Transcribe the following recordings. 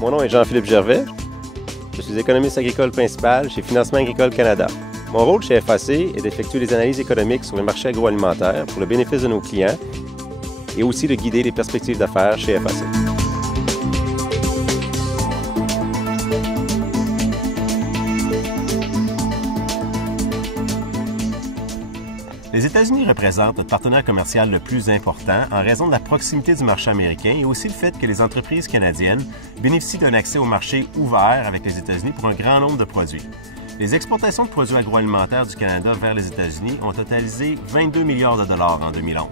Mon nom est Jean-Philippe Gervais. Je suis économiste agricole principal chez Financement agricole Canada. Mon rôle chez FAC est d'effectuer des analyses économiques sur le marché agroalimentaire pour le bénéfice de nos clients et aussi de guider les perspectives d'affaires chez FAC. Les États-Unis représentent notre partenaire commercial le plus important en raison de la proximité du marché américain et aussi le fait que les entreprises canadiennes bénéficient d'un accès au marché ouvert avec les États-Unis pour un grand nombre de produits. Les exportations de produits agroalimentaires du Canada vers les États-Unis ont totalisé 22 milliards de dollars en 2011.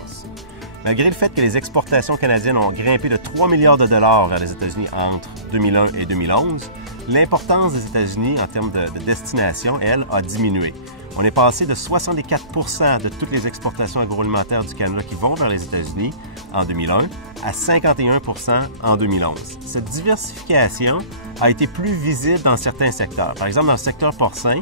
Malgré le fait que les exportations canadiennes ont grimpé de 3 milliards de dollars vers les États-Unis entre 2001 et 2011, l'importance des États-Unis en termes de destination, elle, a diminué. On est passé de 64 % de toutes les exportations agroalimentaires du Canada qui vont vers les États-Unis en 2001 à 51 % en 2011. Cette diversification a été plus visible dans certains secteurs. Par exemple, dans le secteur porcin,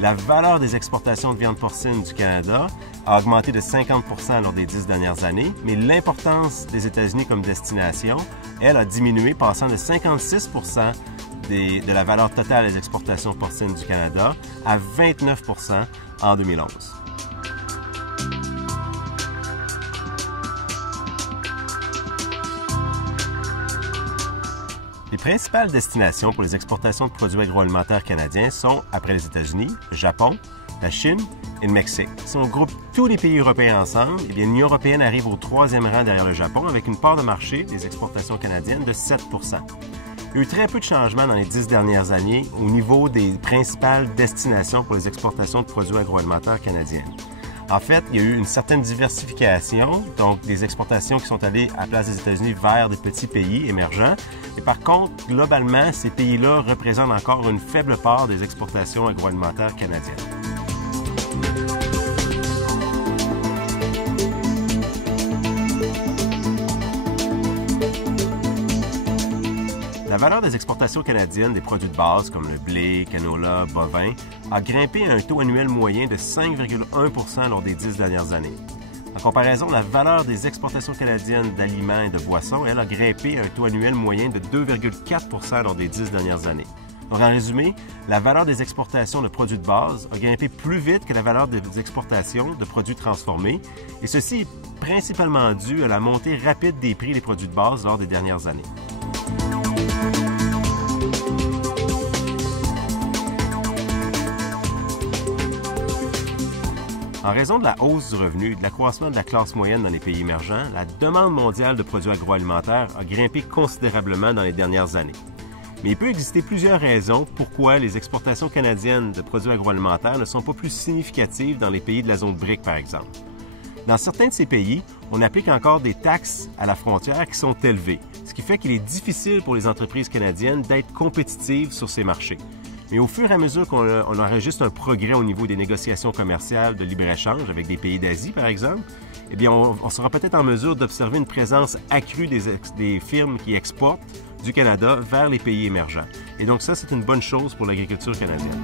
la valeur des exportations de viande porcine du Canada a augmenté de 50 % lors des 10 dernières années, mais l'importance des États-Unis comme destination, elle, a diminué, passant de 56 % de la valeur totale des exportations porcines du Canada à 29 % en 2011. Les principales destinations pour les exportations de produits agroalimentaires canadiens sont, après les États-Unis, le Japon, la Chine et le Mexique. Si on groupe tous les pays européens ensemble, l'Union européenne arrive au 3e rang derrière le Japon avec une part de marché des exportations canadiennes de 7 %. Il y a eu très peu de changements dans les 10 dernières années au niveau des principales destinations pour les exportations de produits agroalimentaires canadiens. En fait, il y a eu une certaine diversification, donc des exportations qui sont allées à la place des États-Unis vers des petits pays émergents. Et par contre, globalement, ces pays-là représentent encore une faible part des exportations agroalimentaires canadiennes. La valeur des exportations canadiennes des produits de base comme le blé, canola, bovin a grimpé à un taux annuel moyen de 5,1 % lors des 10 dernières années. En comparaison, la valeur des exportations canadiennes d'aliments et de boissons, elle, a grimpé à un taux annuel moyen de 2,4 % lors des 10 dernières années. Donc, en résumé, la valeur des exportations de produits de base a grimpé plus vite que la valeur des exportations de produits transformés, et ceci est principalement dû à la montée rapide des prix des produits de base lors des dernières années. En raison de la hausse du revenu et de l'accroissement de la classe moyenne dans les pays émergents, la demande mondiale de produits agroalimentaires a grimpé considérablement dans les dernières années. Mais il peut exister plusieurs raisons pourquoi les exportations canadiennes de produits agroalimentaires ne sont pas plus significatives dans les pays de la zone BRIC, par exemple. Dans certains de ces pays, on applique encore des taxes à la frontière qui sont élevées, ce qui fait qu'il est difficile pour les entreprises canadiennes d'être compétitives sur ces marchés. Mais au fur et à mesure qu'on enregistre un progrès au niveau des négociations commerciales de libre-échange avec des pays d'Asie, par exemple, eh bien, on sera peut-être en mesure d'observer une présence accrue des firmes qui exportent du Canada vers les pays émergents. Et donc ça, c'est une bonne chose pour l'agriculture canadienne.